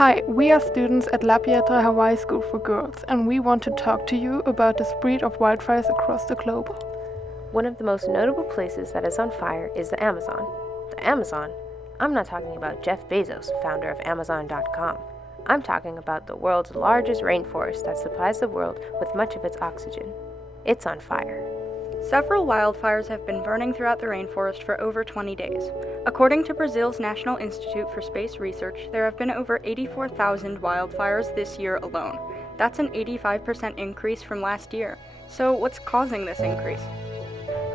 Hi, we are students at Pietra Hawaii School for Girls, and we want to talk to you about the spread of wildfires across the globe. One of the most notable places that is on fire is the Amazon. The Amazon? I'm not talking about Jeff Bezos, founder of Amazon.com. I'm talking about the world's largest rainforest that supplies the world with much of its oxygen. It's on fire. Several wildfires have been burning throughout the rainforest for over 20 days. According to Brazil's National Institute for Space Research, there have been over 84,000 wildfires this year alone. That's an 85% increase from last year. So what's causing this increase?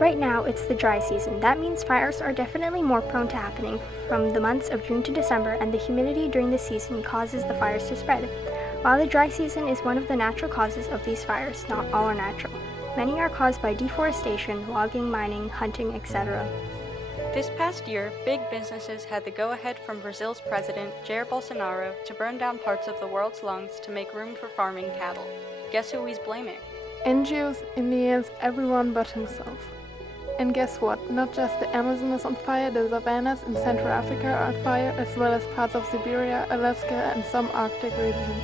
Right now, it's the dry season. That means fires are definitely more prone to happening from the months of June to December, and the humidity during the season causes the fires to spread. While the dry season is one of the natural causes of these fires, not all are natural. Many are caused by deforestation, logging, mining, hunting, etc. This past year, big businesses had the go-ahead from Brazil's president, Jair Bolsonaro, to burn down parts of the world's lungs to make room for farming cattle. Guess who he's blaming? NGOs, Indians, everyone but himself. And guess what? Not just the Amazon is on fire, the savannas in Central Africa are on fire, as well as parts of Siberia, Alaska, and some Arctic regions.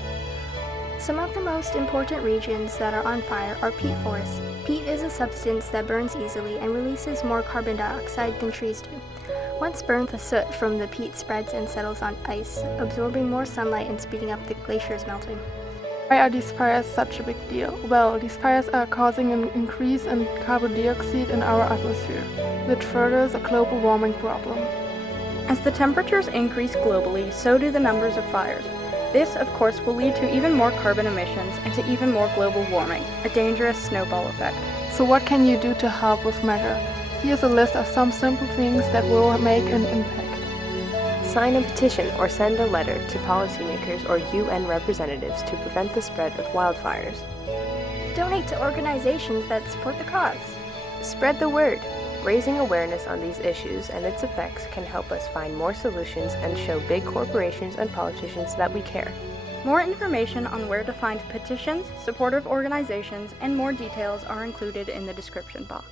Some of the most important regions that are on fire are peat forests. Peat is a substance that burns easily and releases more carbon dioxide than trees do. Once burned, the soot from the peat spreads and settles on ice, absorbing more sunlight and speeding up the glaciers melting. Why are these fires such a big deal? Well, these fires are causing an increase in carbon dioxide in our atmosphere, which furthers a global warming problem. As the temperatures increase globally, so do the numbers of fires. This, of course, will lead to even more carbon emissions and to even more global warming, a dangerous snowball effect. So what can you do to help with matter? Here's a list of some simple things that will make an impact. Sign a petition or send a letter to policymakers or UN representatives to prevent the spread of wildfires. Donate to organizations that support the cause. Spread the word. Raising awareness on these issues and its effects can help us find more solutions and show big corporations and politicians that we care. More information on where to find petitions, supportive organizations, and more details are included in the description box.